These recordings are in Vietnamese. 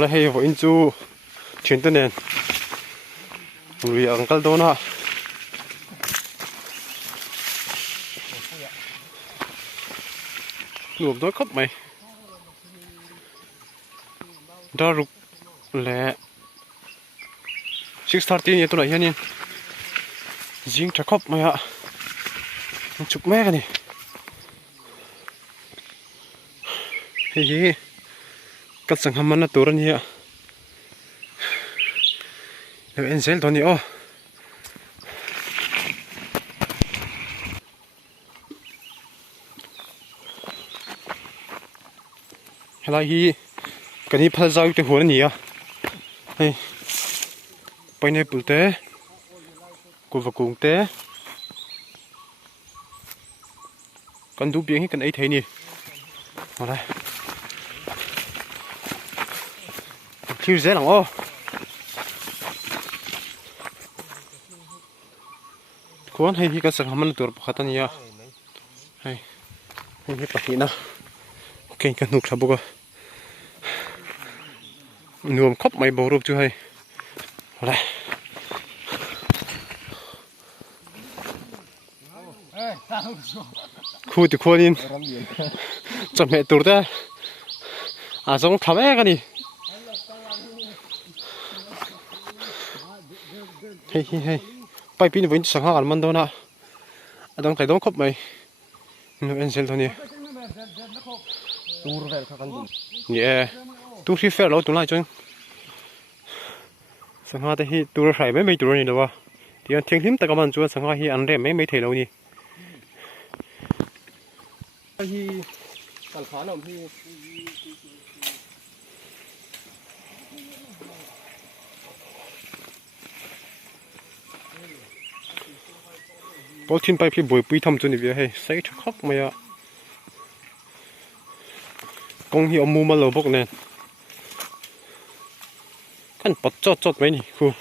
là hay vội chú chuyển tên nền người ở cái đó nè luộc tối khóc mày đó rục lẹ 6:30 như tôi nói nha riêng trả khóc mày ạ chụp mẹ cái này hey cắt sang hàm nó tối rồi rồi anh sẽ thôi nhỉ ô là hi cái này phải giao cho hồ nhỉ hey bây giờ bự té cô và cùng té con đu biển cái ấy thấy nhỉ vào đây thiếu dễ lắm ô cuốn hay khi cái sản phẩm nó được khá là nhiều hay hay cái bạc nào ok cái nút sao bố nuông khóc mày bầu rụp chưa hay vào đây khu thì khu đi chậm mẹ tụt ra à giống thắm cái này hey bay pin với sáng hàng ăn đâu nè đang thấy đóng khóc mày anh xem thôi nè yeah tu sĩ phèo lâu tu lại chứ sáng hàng thì tu phải mấy tu rồi đâu à thì anh thiên hiếm ta cảm ơn chúa sáng hàng thì ăn rẻ mấy thầy lâu nè thì còn khó nào thì bố thiên bay phi bồi bùi thầm cho này vậy hay say chắc khóc mày ạ công hiệu mua mà lỗ bốc nè căn bật chót mấy nè khu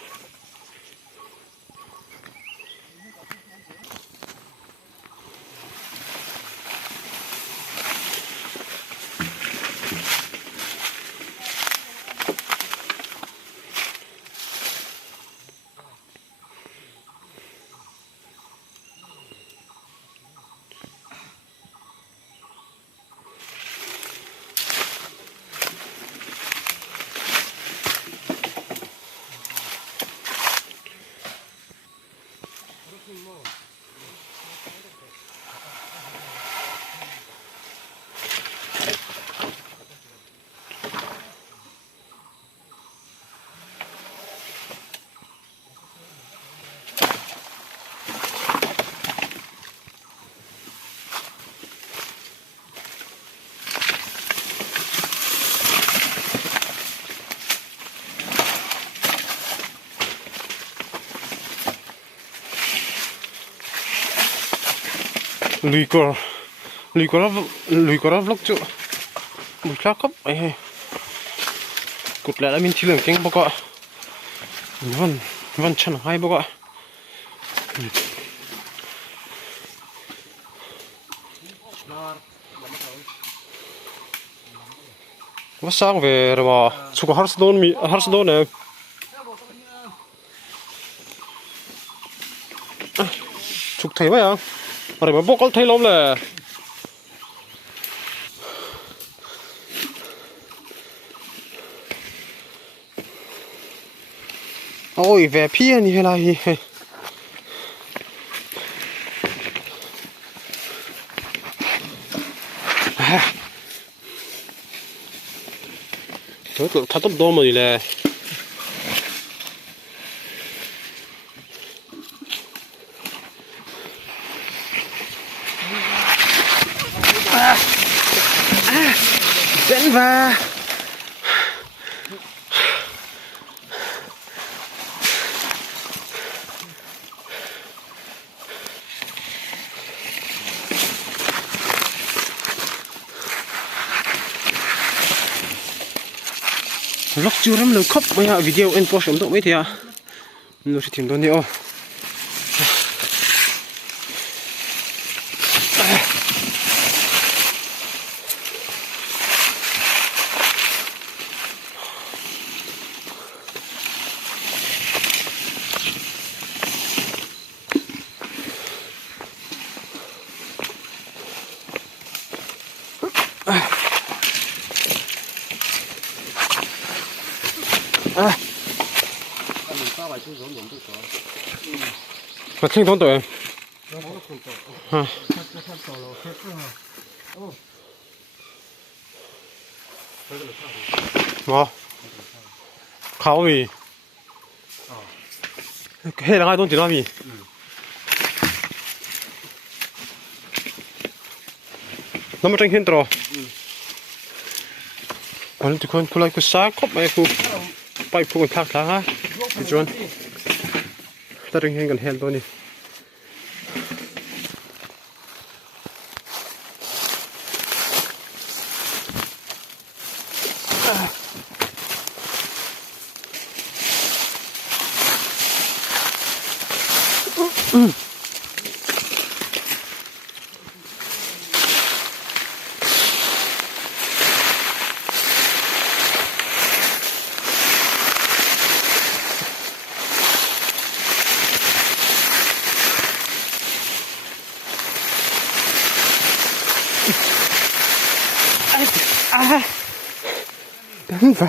lùi có vlog chỗ buổi sáng cấp ấy cụt lại đã mình chỉ lượng tiếng bao gọi văn chân hai bao gọi vắt sang về rồi mà chụp Hearthstone này chụp thấy mấy à rồi mà bốc có thấy lắm là ôi về phía như thế này tôi cứ thắt tóc đo mà đi là dẫn vào lóc chưa lắm lời khóc bây giờ video em post ấn tượng mấy thì à nó sẽ tìm tôi nhiều mà thiên thôn tuổi ha mà khảo vì hết là hai thôn chỉ nói vì nó mà tranh hiện rồi cònทุกคนคุณไล่คุณซาครบไหมคุณไปพูดทักทางฮะจวนตัดเห็นกันเห็นตัวนี้真烦。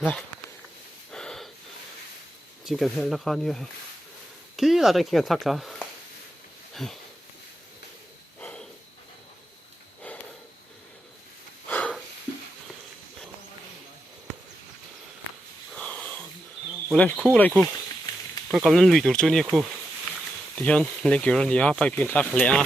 来，今个天那看你，几大阵天擦了。我来哭来哭，tôi cầm lên lùi tụt chỗ này khu, thì hiện lên kiểu này á, phải biến tắc lẹ à.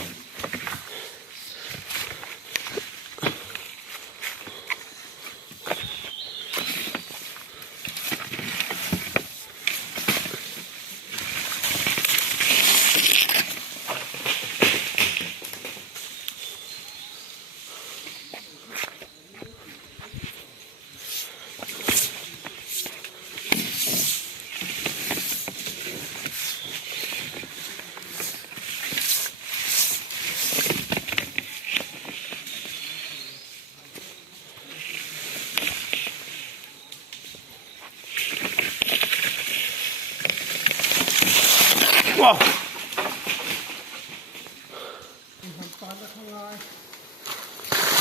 Wow.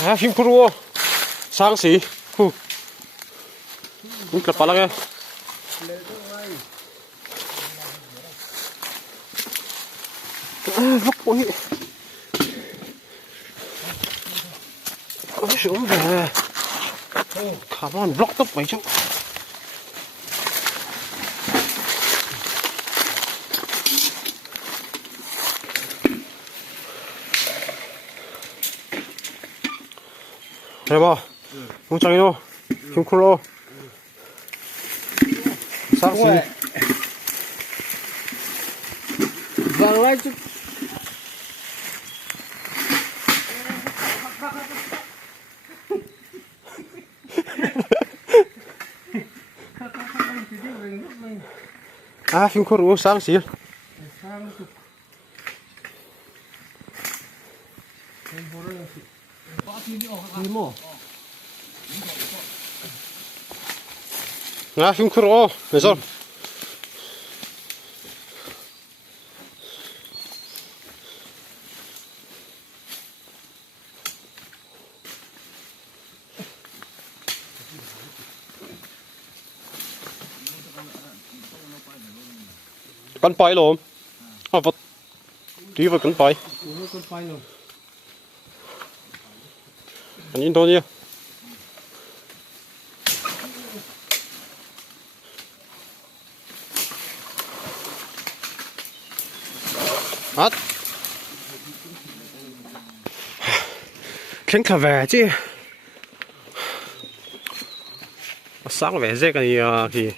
À, phim pro sáng xí những cặp lăng em vóc bối có xuống về khả năng block tốc vậy chứ Đây bò, không chạy đâu, không khô lô, sáng xí, vâng lấy chút, à phim khô lô sáng xí, à phim khô lô, này sao? Cắn bay luôn, à vật, tí vào cắn bay, anh nhìn tôi đi. Hết. Khen cả về chứ. Sáng về dễ cái gì.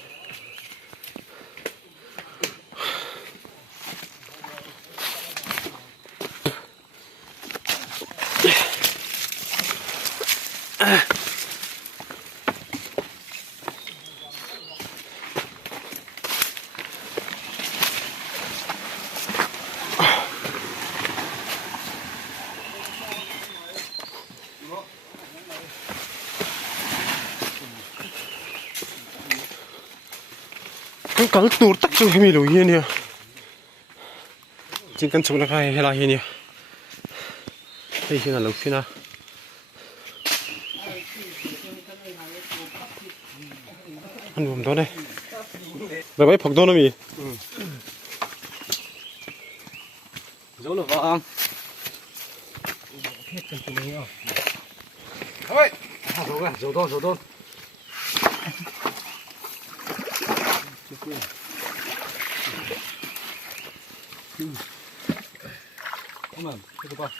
cái cả tour tắc cho mình lùi hiền nè chính căn số là cái hay là hiền nè đây là lục phi na anh buồn đó đây rồi mấy phật đó nó gì dấu là vàng ơi dấu to Come on, take a bite.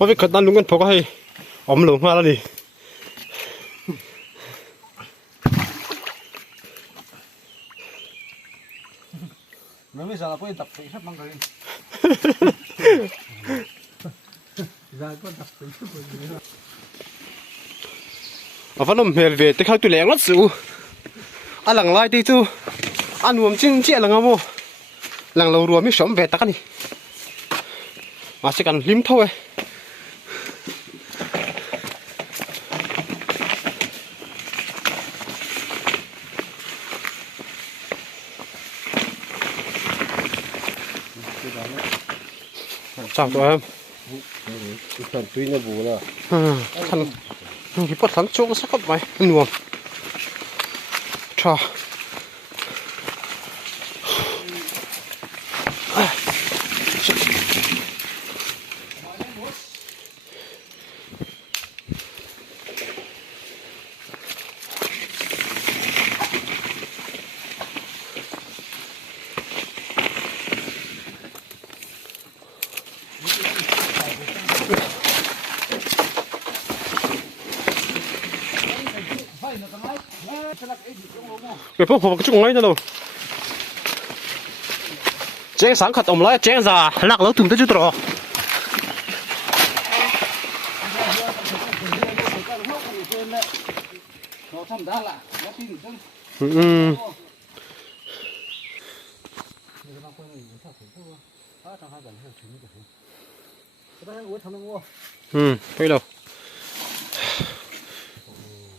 có việc khẩn tan đúng con phố có hay ốm lủng hoa là gì Nó bây giờ là quên tập thể sắp mang cái ở phần lâm về tới khâu tụi lẻng lót sụu ăn lằng lai đi tu ăn uống chinh chia lằng ngô lằng lâu rùa mới sống về tắc đi mà chỉ cần lim thôi chào tụi em phần tuy nó bù là thằng cái bớt thằng chỗ sắc cấp mày ăn uống chào cái phong phú cái chung ngay đó đâu chén sáng khát ôm lại chén già lạc lấu tụm tới chút rồi bây giờ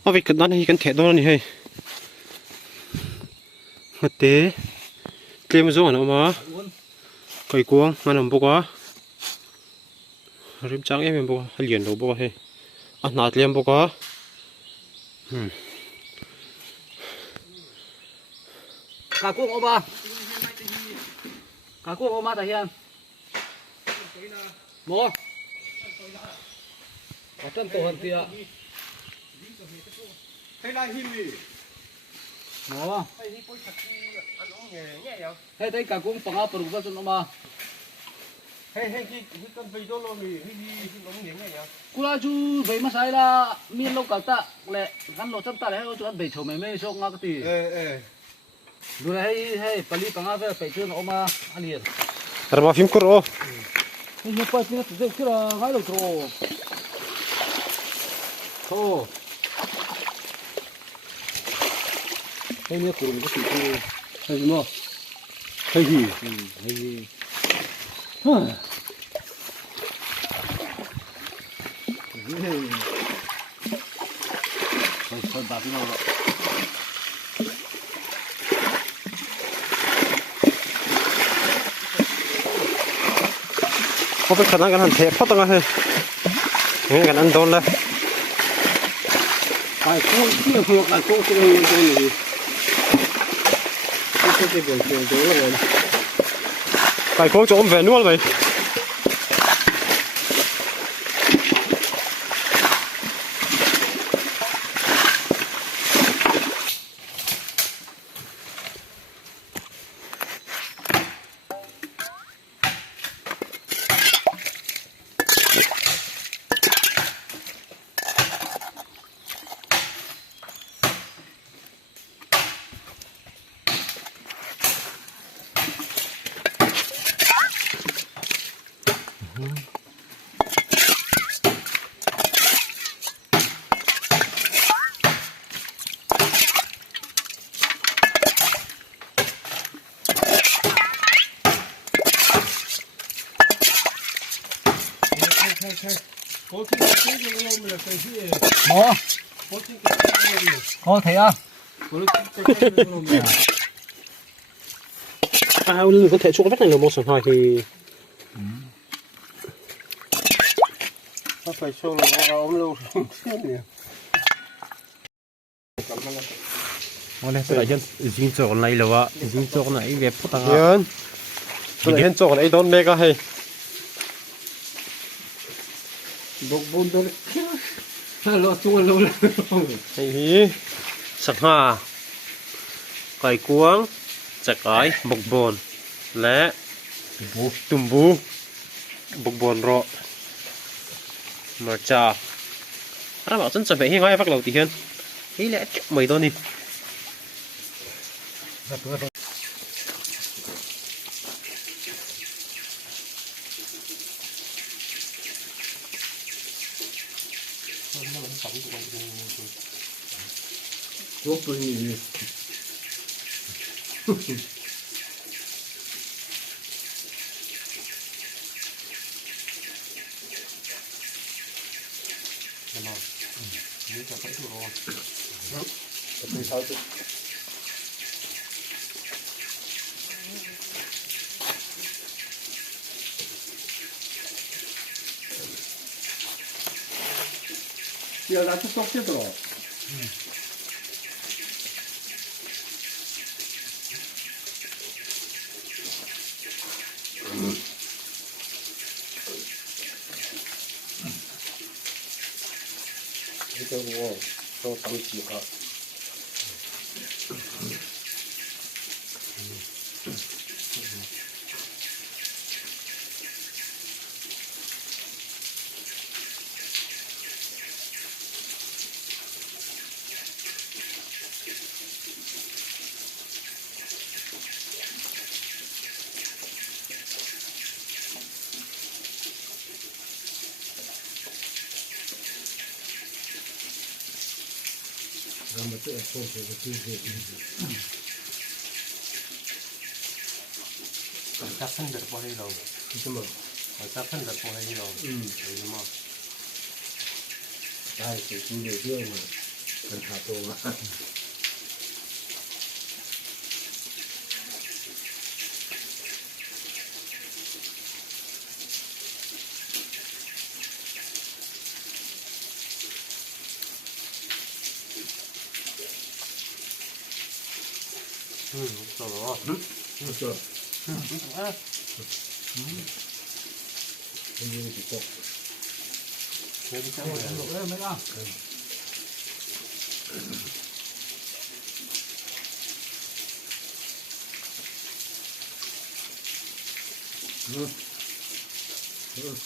ở việc cần nói thì cần thẻ đó này hay ngắt té kem rong nó mà cây cuông mà nằm bốc á rim trắng em bốc liền đầu bốc hay ăn nát liền bốc á cả cuốc ôm ba cả cuốc ôm ba tại hiện một ở trên tổ hòn tía hay là hiểm gì một hay đi bôi thật đi ăn uống nhẹ nhàng hay thấy cả cuốc bằng áo bự ra trên ôm hay cái con vịt đó lo gì hay đi uống nhẹ nhàng cula chú về mà sai là miền lâu cả ta lẹ gắn lỗ chấm ta lẹ chú ăn về chầu mày mày xong ngã cái gì rồi hay pali bằng áo về phải chưa nó mà ăn liền rồi mà phim curo nhưng mà phải nó tự chứ là ngay đầu trâu thôi hay nhớ cùng cái gì hay gì mà hay gì hay gì thôi bà cái nào rồi có biết khả năng cái thằng thẻ phát tăng hay nghe cái ăn đòn là cái cuốc kia vừa cái cuốc kia vừa cái gì cái buổi chiều tối rồi cái cuống chỗ về nuôi vậy 뭐? 대야. À, mình có thể chụp cái này là một sản hỏi thì nó phải xô là ống lâu không nè Oleh tu aja izin cok nai lawa izin cok nai web putang Yan. Tôi hiện chỗ này đón mega hay. Bốc bún đó. Sao lo chua lâu lâu. Hay. sản hà cải cuống chả cái bọc bồn lẽ tùm bú bọc bồn rọ mà trà ra bảo chân chuẩn bị ngay bắt đầu thì hơn ý lẽ mấy đôi đi Quốc tôi gì. Giờ đã sốc chết rồi. Cái vô cho tắm chỉ cả. Chắc phân được bao nhiêu đâu. Chứ mà. Chắc phân được bao nhiêu đâu. Đấy mà. Đây thì cũng nhiều chưa mà. Cần thả tô mà. Rồi. Được.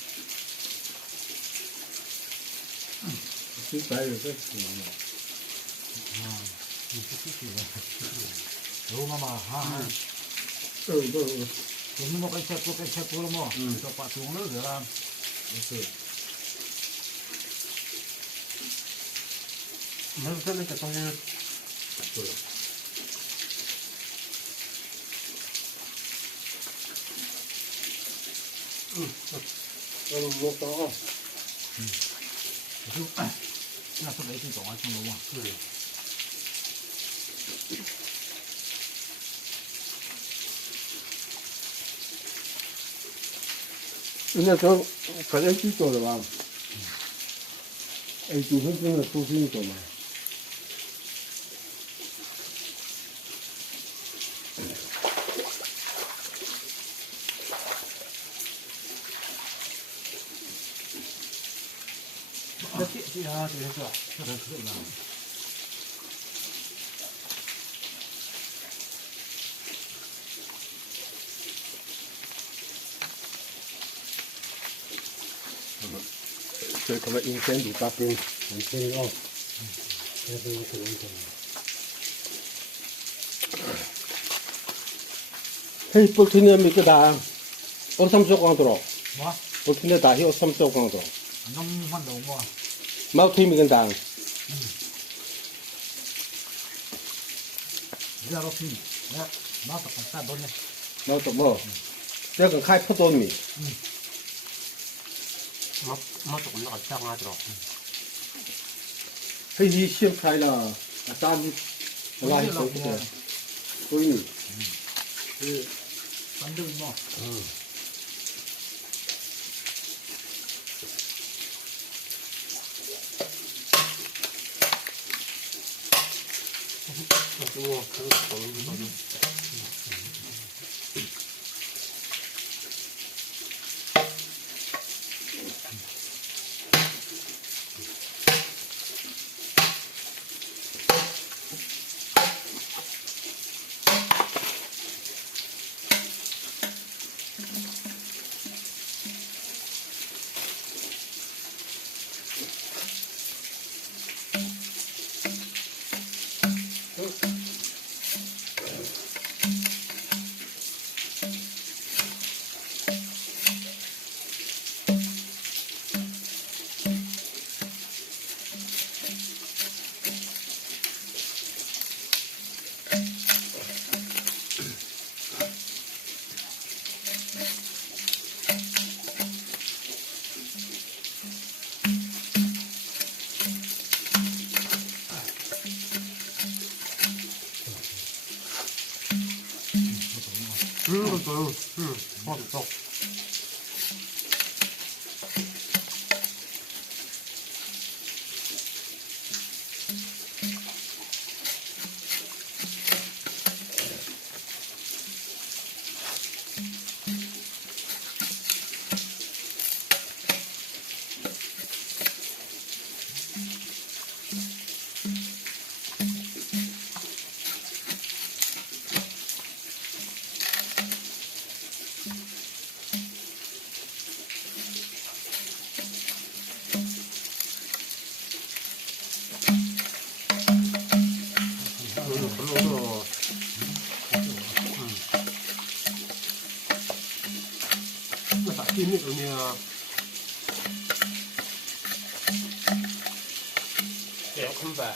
Cái tay rồi cái Đúng mà ha. Chúng nó cái chép của nó cho quả xuống nữa rồi làm. nó rất là trong như một to Nó có đấy thì tổng trong đúng không? 근데 저 가장 기초로 봐. 이 두 번째는 소신이 좀 많아. 야, 됐어. 그래, 그래. 저 그거 인생 밑밥은 인생이고 그래서 그런 거. 헤이 볼트니 믿고 다 어삼쪽 광도로. 뭐? 볼트니 다 히어 삼쪽 광도. 너무만 너무. 마우 팀이 근당. 이거 피. 야, 나도 갖다 놓네. 마우 또 뭐? 내가 khai phất tôn mì. mất cũng nó còn chắc ngay rồi 嘿，你先开了，咱们来手这个，可以。 만들 뭐. 그것도 맛있어 Ini punya ya không phải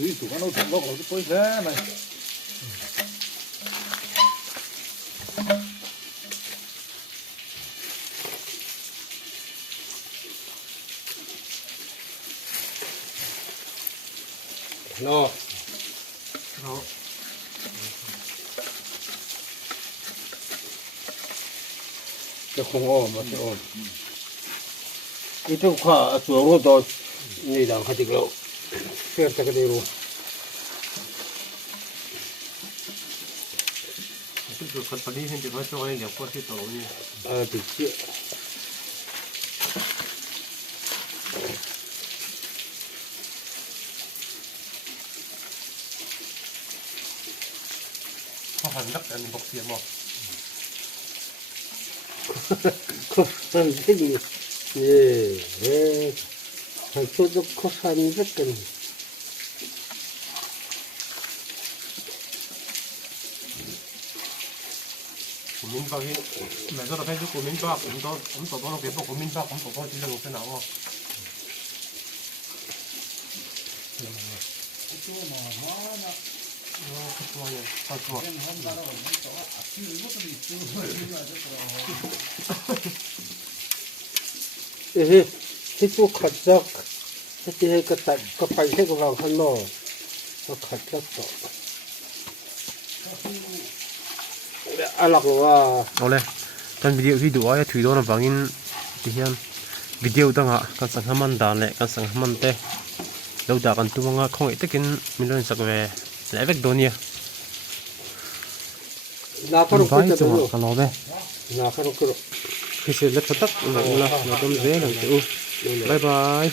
이 누가 너 돈거 거기 보이세 나. Nó. nó Nó không ôm mà cái ôm. Itu kha xuống rồi ni đang khai được lâu. Xem ta cái điều. cái phần phần đi hiện tại nó cho anh đẹp qua cái tổ như Bị chết. có phần đất anh bọc tiền mà Không thích gì. Nè, phải cho nó có phần rất cần. của mình bao nhiêu mẹ rất là thấy của mình bao cũng tổ nó cái bộ của mình bao cũng tổ chỉ là một cái nào không Cái chỗ khát giặc, cái tay cái phải cái vào khăn nó khát giặc đó. Alak wa. Ole, kan video ay thuido na bangin tihian video ta nga kan sanghaman dan le kan sanghaman te lo da kan tu nga khong itekin milon sakwe le vek donia Na karo ko ta do. kan lo be Na karo ko. kise le phatak na dom ze lang te u bye bye